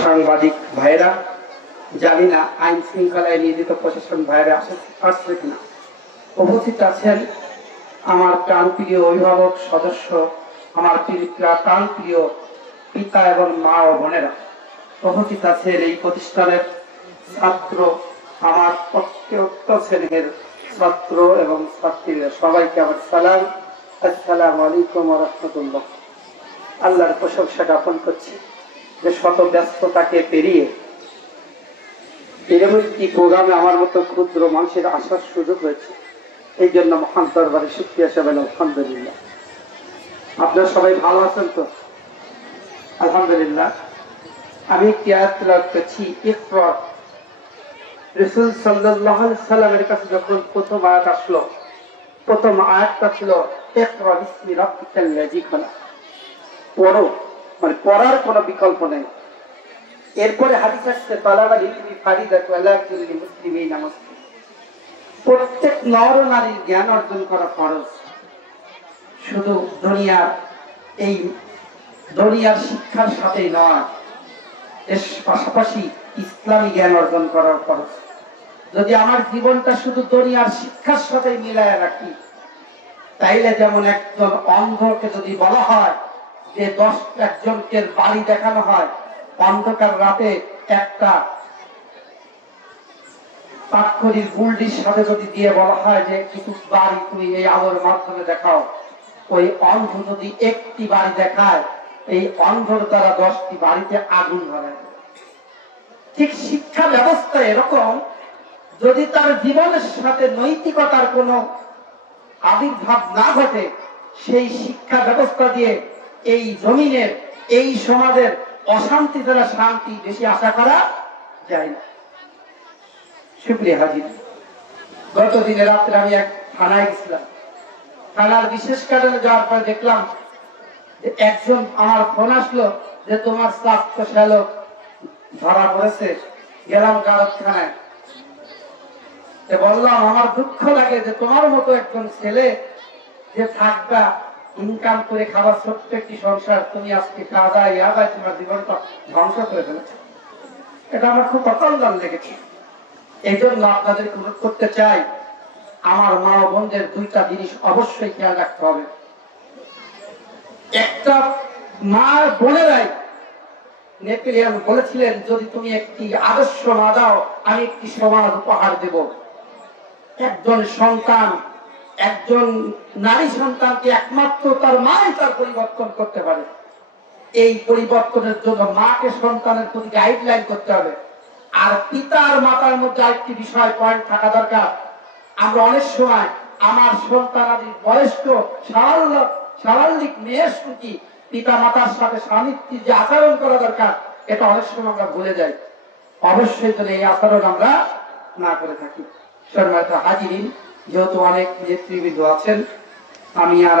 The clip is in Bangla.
সাংবাদিক ভাইরা, জানি না আইন শৃঙ্খলায় নিয়োজিত প্রশাসন ভাইরা আসছে কিনা, উপস্থিত আছেন আমার প্রাণপ্রিয় অভিভাবক সদস্য, আমার প্রাণপ্রিয় পিতা এবং মা ও বোনেরা, উপস্থিত আছেন এই প্রতিষ্ঠানের ছাত্র, আমার প্রত্যক্ষ শ্রেণীর ছাত্র এবং ছাত্রীরা, সবাইকে আমার সালাম, আসসালামু আলাইকুম ওয়া রাহমাতুল্লাহ। আল্লাহর প্রশংসা জ্ঞাপন করছি যে শত ব্যস্ততাকে পেরিয়ে এরকম একটি প্রোগ্রামে আমার মতো ক্ষুদ্র মানুষের আসার সুযোগ হয়েছে। এই জন্য মহান দরবারে শুকরিয়া জানাই, আলহামদুলিল্লাহ। আপনারা সবাই ভালো আছেন তো? আলহামদুলিল্লাহ। আমি একটি আয়াত তেলাওয়াত করছি। ইকরা, রাসূল সাল্লাল্লাহু আলাইহি সাল্লামের কাছে যখন প্রথম আয়াত আসলো, প্রথম আয়াতটা ছিল ইকরা বিসমি রাব্বিকাল লাযী খালাক, পড়ো, মানে পড়ার কোনো বিকল্প নেই। এরপরে হাদিস আসছে তালাবাল ইলমি ফারিদাতু আলা কুল্লি মুসলিমিন মুসলিম, প্রত্যেক নর নারীর জ্ঞান অর্জন করা ফরজ। শুধু দুনিয়ার শিক্ষার সাথেই নয়, এর পাশাপাশি ইসলামী জ্ঞান অর্জন করার ফরজ। যদি আমার জীবনটা শুধু দুনিয়ার শিক্ষার সাথে মিলায় রাখি, তাইলে যেমন একজন অন্ধকে যদি বলা হয় যে 10 জনকে বাড়ি দেখানো হয়, অন্ধকার রাতে একটা পাটখড়ির গুলডির সাথে যদি দিয়ে বলা হয় যে কিছু বাড়ি তুমি এই আলোর মাধ্যমে দেখাও, ওই অন্ধ যদি একটি বাড়ি দেখায়, এই অন্ধর দ্বারা 10টি বাড়িতে আগুন ধরায়। ঠিক শিক্ষা ব্যবস্থা এরকম, যদি তার জীবনের সাথে নৈতিকতার কোনো আবির্ভাব না ঘটে, সেই শিক্ষা ব্যবস্থা দিয়ে এই জমিনের, এই সমাজের অশান্তি দ্বারা শান্তি বেশি আশা করা যায় না। শুকরিয়া হাজির। গত দিনে রাত্রে আমি এক থানায় গেছিলাম। থানার বিশেষ কারণে যাওয়ার পরে দেখলাম যে একজন, আমার ফোন আসলো যে তোমার স্বাস্থ্য শ্যালক ধরা পড়েছে। গেলাম কারখানায়, বললাম আমার দুঃখ লাগে যে তোমার মতো একজন ছেলে যে থাকবা, ইনকাম করে খাবার ছোট্ট একটি সংসার, তুমি আজকে কাদায় আদায় তোমার জীবনটা ধ্বংস করে ফেলেছে। এটা আমার খুব অকল্যাণ লেগেছে। এই জন্য আপনাদের অনুরোধ করতে চাই, আমার মা ও বোনদের 2টা জিনিস অবশ্যই খেয়াল রাখতে হবে। একটা, মা বোনেরাই নেপোলিয়ন বলেছিলেন, যদি তুমি একটি আদর্শ মা দাও, আমি একটি সমাজ উপহার দেব। একজন সন্তান, একজন নারী সন্তানকে একমাত্র তার মাই তার পরিবর্তন করতে পারে। এই পরিবর্তনের জন্য মাকে সন্তানের প্রতি গাইডলাইন করতে হবে। আর পিতা আর মাতার মধ্যে আরেকটি বিষয় পয়েন্ট থাকা দরকার। আমরা অনেক সময় আমার সন্তানাদির বয়স্ক স্বাভাবিক মেয়ের সুখী পিতা মাতার সাথে সান্নিধ্যে যে আচরণ করা দরকার, এটা অনেক সময় আমরা ভুলে যাই। অবশ্যই যদি এই আচরণ আমরা না করে থাকি। সম্মানিত হাজিরিন, যেহেতু অনেক নেতৃবৃন্দ আছেন, আমি আর